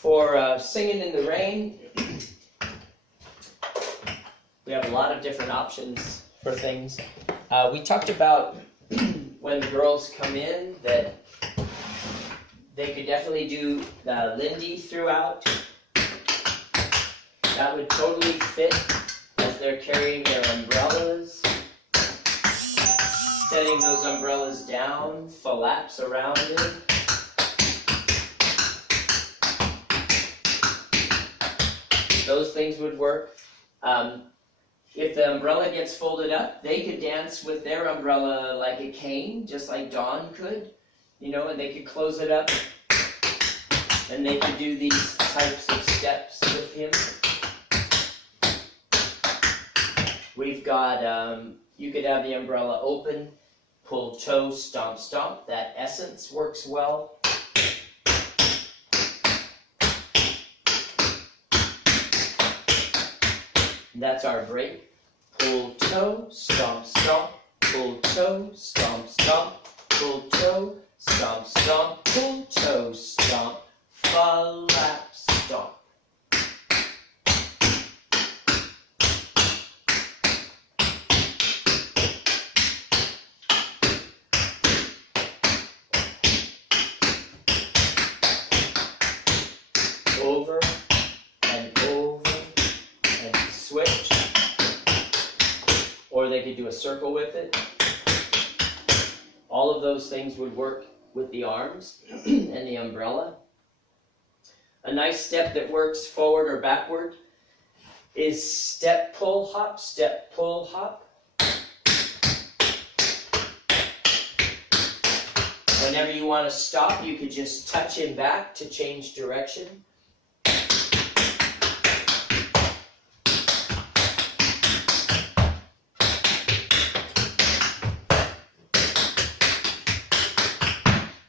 For singing in the rain, we have a lot of different options for things. We talked about when the girls come in that they could definitely do the Lindy throughout. That would totally fit as they're carrying their umbrellas. Setting those umbrellas down, flaps around it. Those things would work. If the umbrella gets folded up, they could dance with their umbrella like a cane, just like Dawn could, you know, and they could close it up, and they could do these types of steps with him. We've got, you could have the umbrella open, pull toe, stomp, stomp. That essence works well. That's our break. Pull toe, stomp, stomp. Pull toe, stomp, stomp. Pull toe, stomp, stomp. Pull toe, stomp. Flap, stomp. Over and over and switch. Or they could do a circle with it. All of those things would work with the arms and the umbrella. A nice step that works forward or backward is step, pull, hop, step, pull, hop. Whenever you want to stop, you could just touch him back to change direction.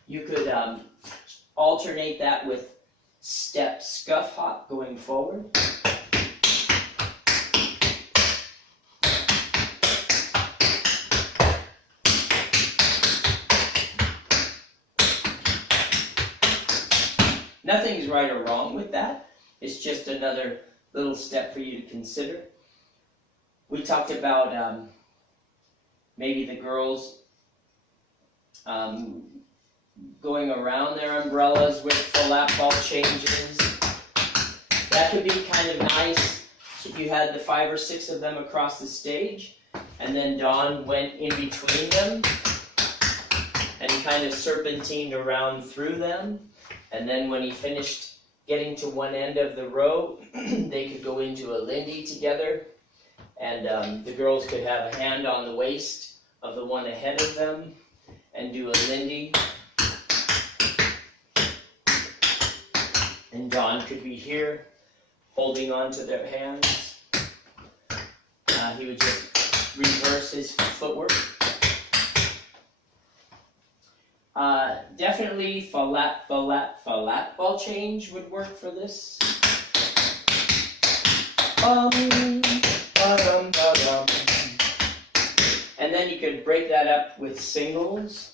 You could alternate that with step, scuff, hop going forward. Nothing's right or wrong with that. It's just another little step for you to consider. We talked about maybe the girls going around their umbrellas with flap ball changes. That could be kind of nice if you had the 5 or 6 of them across the stage, and then Dawn went in between them and kind of serpentined around through them, and then when he finished getting to one end of the row, they could go into a Lindy together, and the girls could have a hand on the waist of the one ahead of them and do a Lindy. And Dawn could be here, holding on to their hands. He would just reverse his footwork. Definitely flap, flap, flap ball change would work for this. And then you could break that up with singles.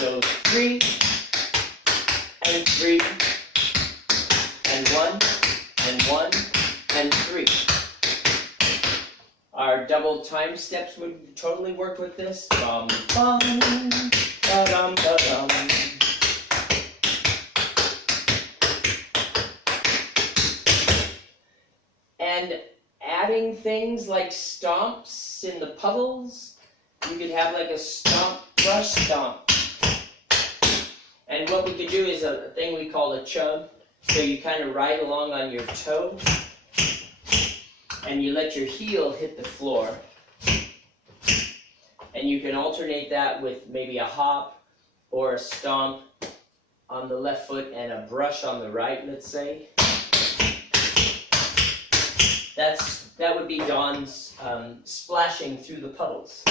So 3 and 3 and 1 and 1 and 3. Our double time steps would totally work with this. Bum, bum, ba-dum, ba-dum. And adding things like stomps in the puddles, you could have like a stomp, brush stomp. And what we could do is a thing we call a chub. So you kind of ride along on your toe, and you let your heel hit the floor. And you can alternate that with maybe a hop or a stomp on the left foot and a brush on the right, let's say. That would be Dawn's splashing through the puddles.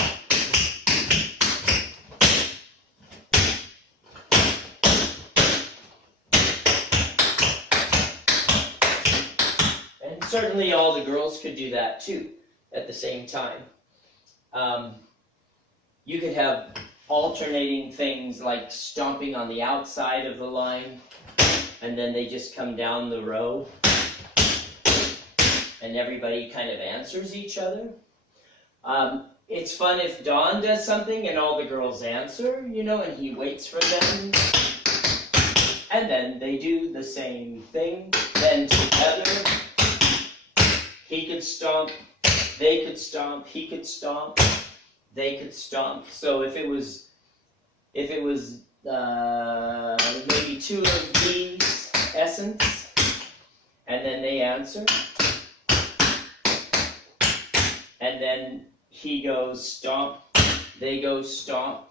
Certainly all the girls could do that too at the same time. You could have alternating things like stomping on the outside of the line, and then they just come down the row, and everybody kind of answers each other. It's fun if Don does something and all the girls answer, you know, and he waits for them. And then they do the same thing. Then together, he could stomp, they could stomp, he could stomp, they could stomp. So if it was maybe two of these essence, and then they answer, and then he goes stomp, they go stomp,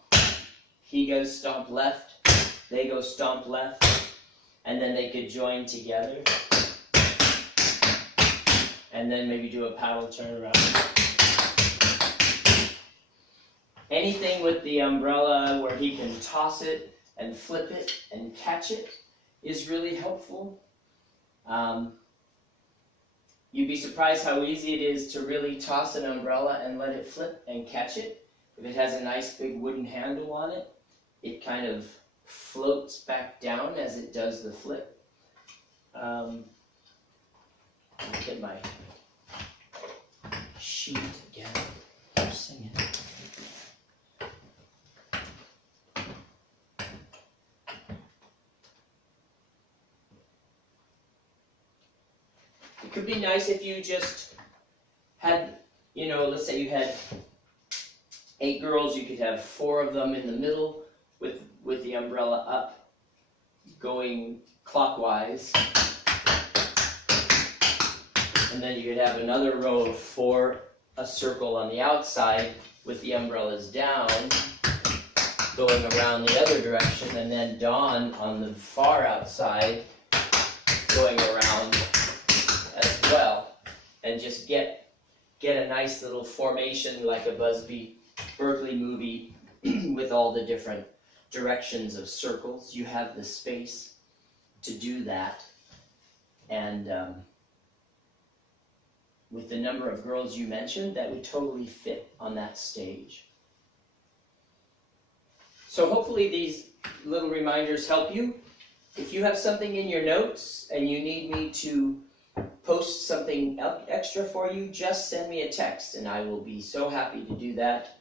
he goes stomp left, they go stomp left, and then they could join together, and then maybe do a paddle turn around. Anything with the umbrella where he can toss it and flip it and catch it is really helpful. You'd be surprised how easy it is to really toss an umbrella and let it flip and catch it. If it has a nice big wooden handle on it, it kind of floats back down as it does the flip. I'll get my sheet again. I'm singing. It could be nice if you just had, you know, let's say you had 8 girls, you could have 4 of them in the middle with the umbrella up, going clockwise. And then you could have another row of 4, a circle on the outside with the umbrellas down, going around the other direction, and then Dawn on the far outside, going around as well, and just get a nice little formation like a Busby Berkeley movie with all the different directions of circles. You have the space to do that, and with the number of girls you mentioned, that would totally fit on that stage. So hopefully these little reminders help you. If you have something in your notes and you need me to post something extra for you, just send me a text and I will be so happy to do that.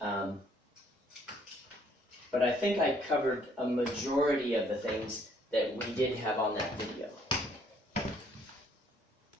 But I think I covered a majority of the things that we did have on that video.